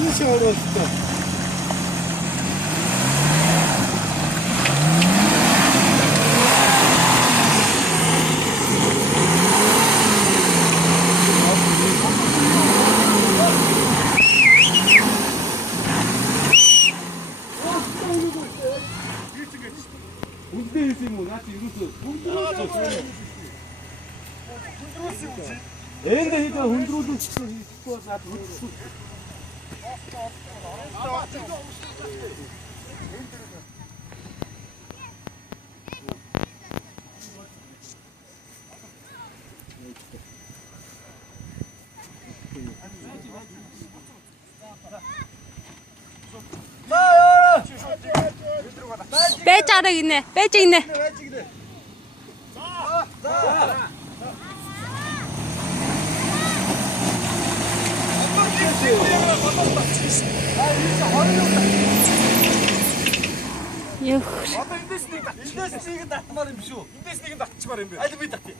이시 어려웠어. 어디 있으면 나한테 이rus어. 애인데 이제 흔들어도 싶어 나한테 흔들어. 빼자르 있네. 빼지 있네. Юх. Одоо эндээс нэг татмаар юм биш үү? Эндээс нэг татчмаар юм бэ? Аль би татъя.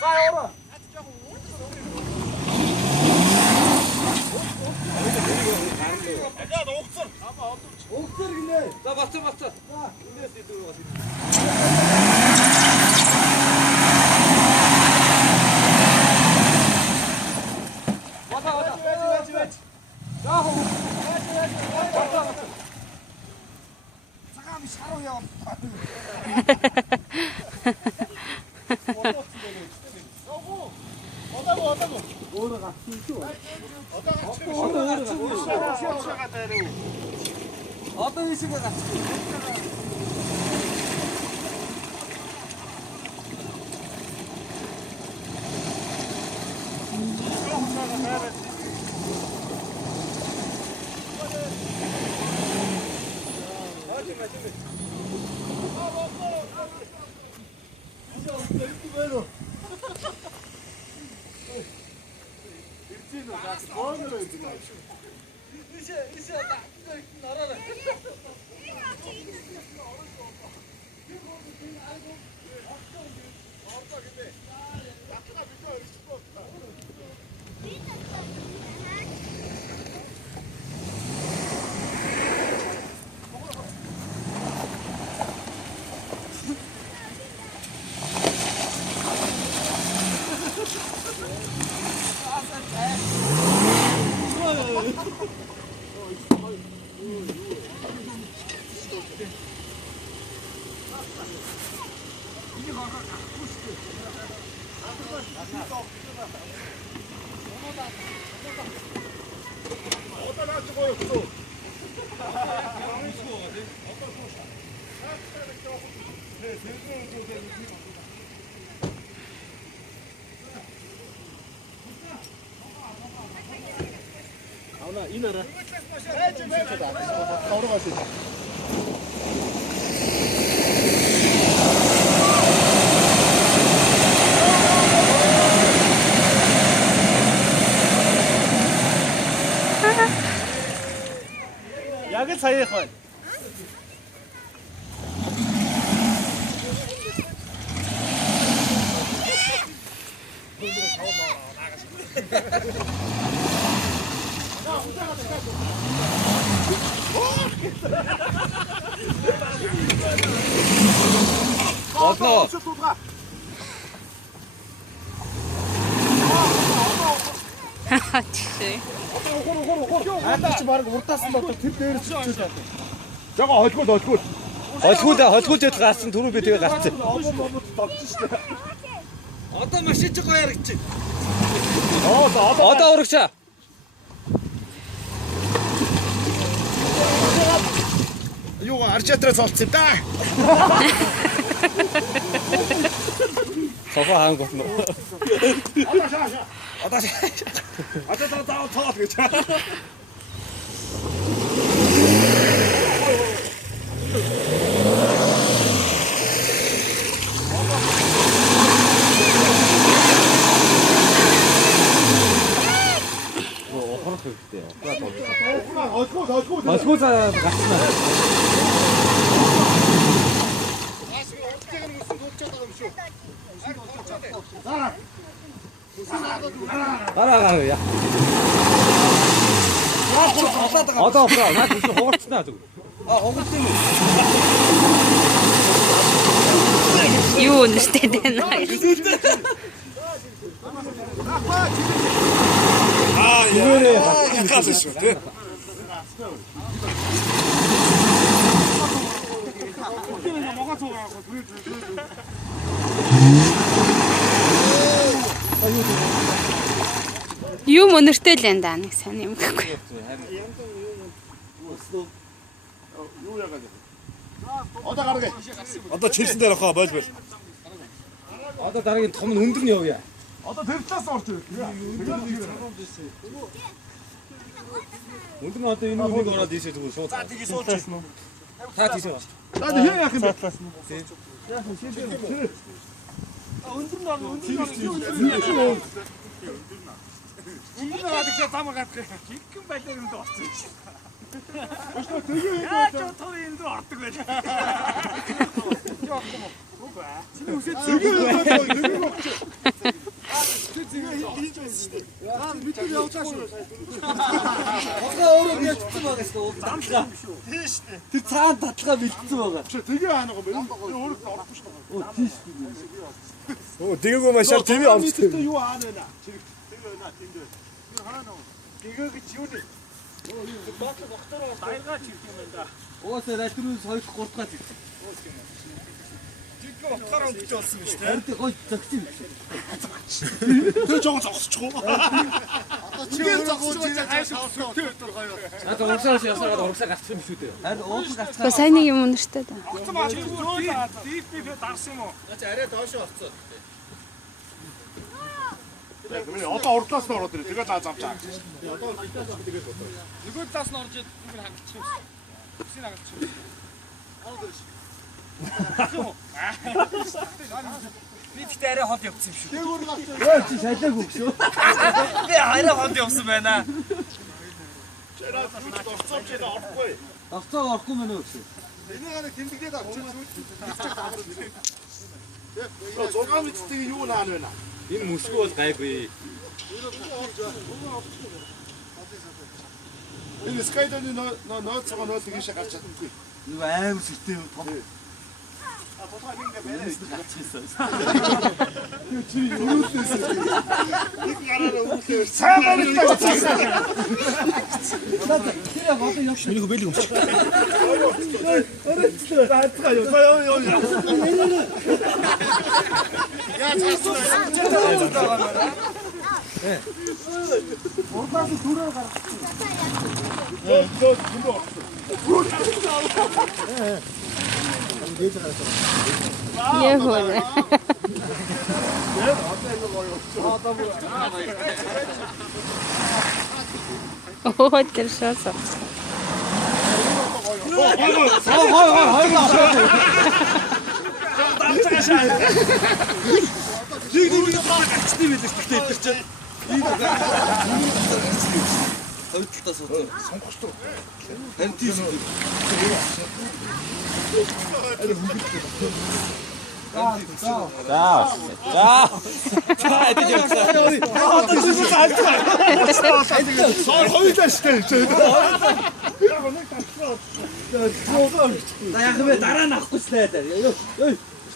За яваа. Яа угцар. Угцар гинэ. За бацаа. За эндээс идэх үү. 어떤 의식을 갖추고 이나라. 걸어 가시죠. 약을 사이에 걸. 어서. 아따치 말고 уртаасаа одоо тэр дээрс чиж байна. Жага хожгууд гарсан түрүү би тэгээ гарсан. Одоо машин ч гоё харагч. Одоо урагчаа. Юу арчатраа цолцсон да. Сафа хаан готно. Одоо таа гэж. 어디고 갔으나. Гараа яа. Одоо браа наад чи хуурцнаа зүг. Хугацсан юм. Юу нэртэй байна. Яхаас шүү тий. Юу мөнөртэй л энэ даа нэг сайн юм гэхгүй. Одоо гаргая. Одоо чирсэн дээр авах бойл. Одоо дараагийн том нь өндөр нь явъя. Одоо тэр талаас орч ирэх. Өндөр нь одоо энэ үнийг ороод ийшээ зүгээр шууд. За тгий суулж. Та тийшээ. За хэн яах юм бэ? Яах юм шийдээ. Өндөр нь өндөр нь. Өндөр нь гадагшаа зам гадах. Хикэн байлаа юм даа орсон. Өстө тэгээ яа ч тоо юм даа ордог байл. Яахгүй мó. Үгүй ээ. Чиний үсээ зөгийг өгч. Тэгээ хийж байсан шүү дээ. Аа мэдээ явуулаа шүү. Хогоо өөрөө бэлдсэн байгаа шүү. Дамжлаа шүү. Тийм шүү дээ. Тэр цаан татлага бэлдсэн байгаа. Тэгээ хаана гоо бэ? Өөрөө орохгүй шүү дээ. Оо тийм шүү. Оо дээгөө машаа тийм юм авч. Тэр юу хаана вэ? Чирэг тэгээ байна тэнд. Тэр хаана вэ? Дээгөө гэж юу нэ? Оо юу баадлаг доктор дайгаа чирх юм байна да. Уусаа райтрус 2 3 дахь чирх. Дээгөө утгаар өнгөж болсон юм шүү дээ. Харин гой зөгцөн. Тэр жоохон зогсчихгүй. Одоо чи зогсож байгаа хайшаа тэр гоё. Одоо урагшаас явсараад урагшаа гарчих юм шүү дээ. Харин уудлах гарчих. Гэхдээ сайн нэг юм мөнөртэй даа. Дип дарсан юм уу? Арай доошоо орцоо. Одоо урдлаас нь ороод ирээ. Тэгээд наа замчаа. Одоо урдлаас нь тэгээд бодлоо. Нөгөө талаас нь орж ирээд бүгд хангалтчих юм. Бүсийг хангалтчих юм. Ороод ирээ. Би тэгтээ арай хот явсан юм шүү. Дээгүүр гарч. Өө чи шалаагүй шүү. Би арай хот явсан байна. Чараа орцоо ч орохгүй. Орцоо орохгүй мэн үү шүү. Энийг арай тэмдэглээд авчих зүйл. 6 мэддэг юу наан байна. Энэ мөсгөө бол гайгүй. Энэ скайданы нөөцөө нөөц тийшээ гарч чадахгүй. Нэг аим сэртэй том. А тохоо ингэ бэрээс гарч ирсэн. Юу чи юутэйс. Нэг гараараа өгөхөөр цаагаар л тагцсан. Тэр одоо явш. Миний хөө бэлэг өмч. Орой заацгаа юу. Ёо. Яа цаасаа. Урдаас түрээ гаргасан. Яа хөө. Оо тэр шоосоо.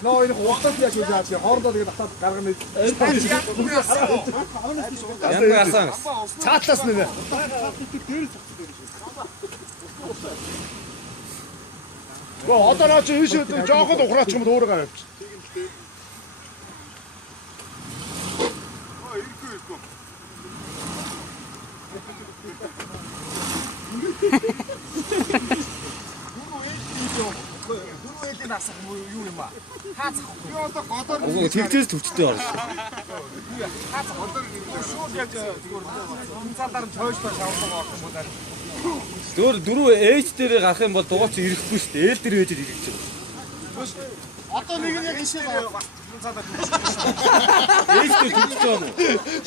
Ноо энэ хугацаанд яаж хийж байгаа чи хоорондоо тэгээд татаад гаргана. Ян гарсан. Цаатлаас нэ. Гоо одоо наа чи ийш жоохон ухраач юм өөрөө гараач. Насах юу юм аа? Хаацах. Би одоо годоор тэгжээс төвчтэй орсон. хаацах годоор шууд яг зүгээр цаадаар нь чойшлоо шавлаа орох юм байна. Зөөр дөрөв ээж дээр гарах юм бол дугаач ирэхгүй шүү дээ. Ээл дээр ээж ирэх чинь. Одоо нэг нь яг ишээ цаадаар Ээж дээр төвчтэй байна уу?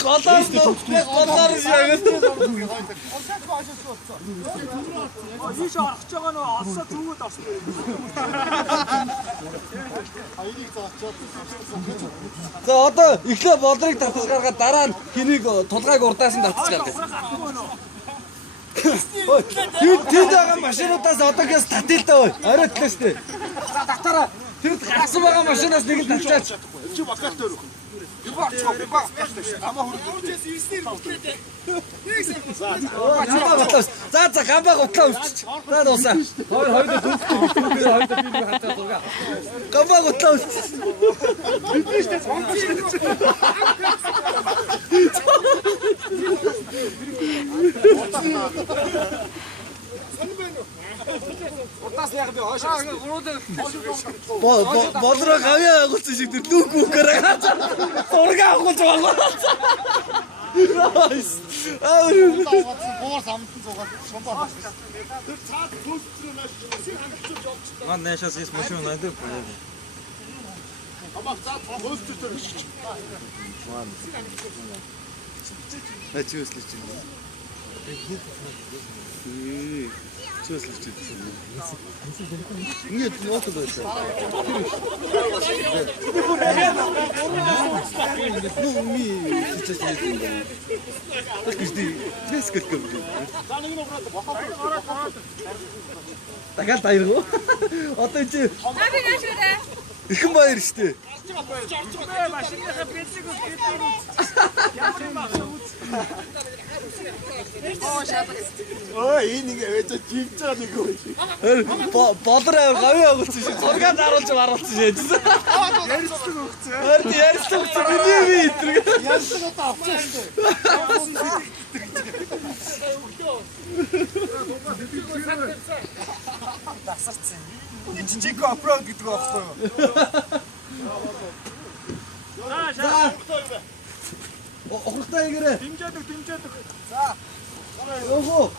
голоос голоор яг ийш орох гэж байгаа нөө олсоо зүгөөд орсон. За одоо эхлээ бодрыг татаж гаргаад дараа нь хэнийг тулгааг урдаас нь татаж гаргав. Тэнд байгаа машинуудаас одоогоос татъя л даа. Орой тлээ штэ. За татаараа. Тэр гарсан байгаа машинаас нэг нь татчаач. Чи бакалтай өрөх. За гамбаа гутлаа өчч. За дуусаа. Хоёр дүүхтэй битүүгээр хоёр би хатаа зурга. Гамбаа гутлаа өчч. Бидний штэ Болроо гавьяа агуулсан шиг тэр дүүк үгээр зурга агуулж байгаа. Боор самтан зугаад шомбоо. Тэр цаад төлөвчрөө нааш хангалтж явуулчихлаа. Ман наашаас ის машин найдаа. Амаа цаад төлөвчрөө гэж. Ман. Ачууслич чинь. Чууслич чинь. Нет, ну это дальше. Ну, ми сейчас не знаю. Так жди, несколько минут. Тагаал таяргуу. Одоо чи ихэн баяр штэ. Машиныхаа бензиг Ой, энийг ээж жигж байгаа нэг үү. Болроо гавьяа өгсөн шиг зургаа заруулж маруулсан шээжсэн. Ярьцлаг өгсөн. Ярьцлаг өгсөн. Би итрэг. Ярьцлаг авчихсан шүү дээ. Тасарсан. Энэ жиг апроад гэдэг байхгүй юу? За. Охортой игэрэ. Дэмжээд. За. Ого.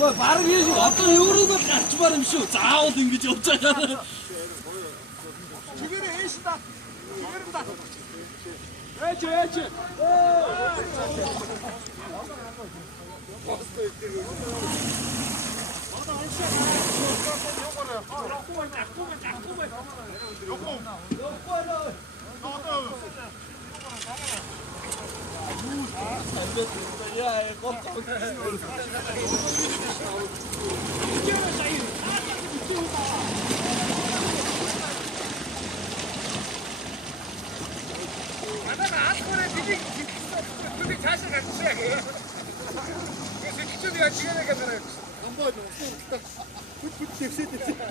Бараг яаж одоо өөрөөгөө гарчмаар юм шүү. Заавал ингэж явж байгаа. Чигээрээ ээш та. Чигээрээ та. Ээч.